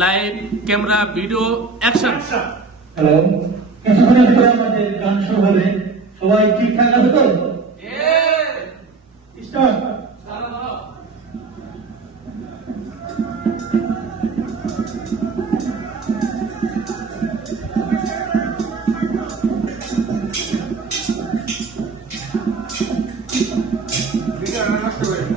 Live camera video action. Hello কিছুক্ষণের ভিতরে আমাদের গান শুরু হবে সবাই ঠিকঠাক আছে তো? স্টার্ট। রেডি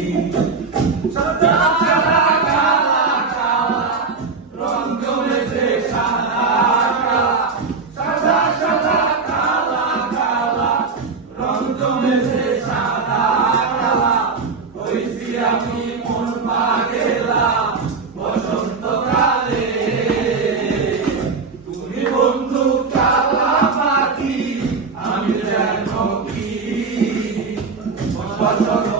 বলতে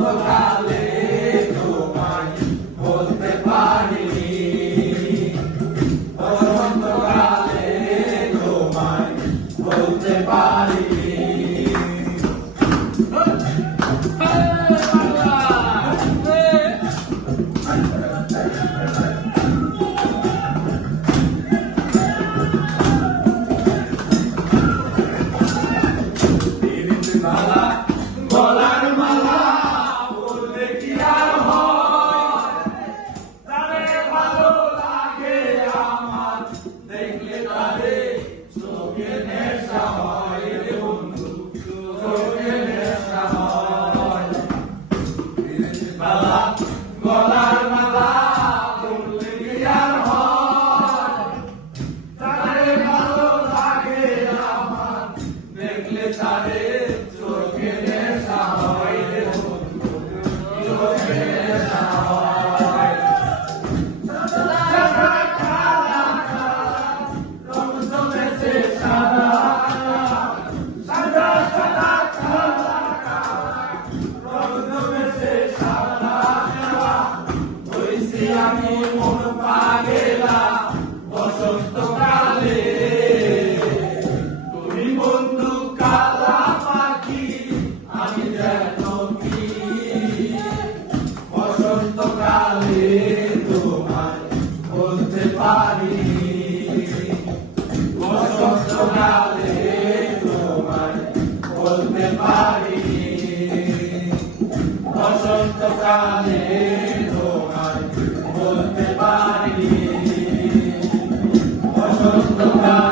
পারি বসন্তকালে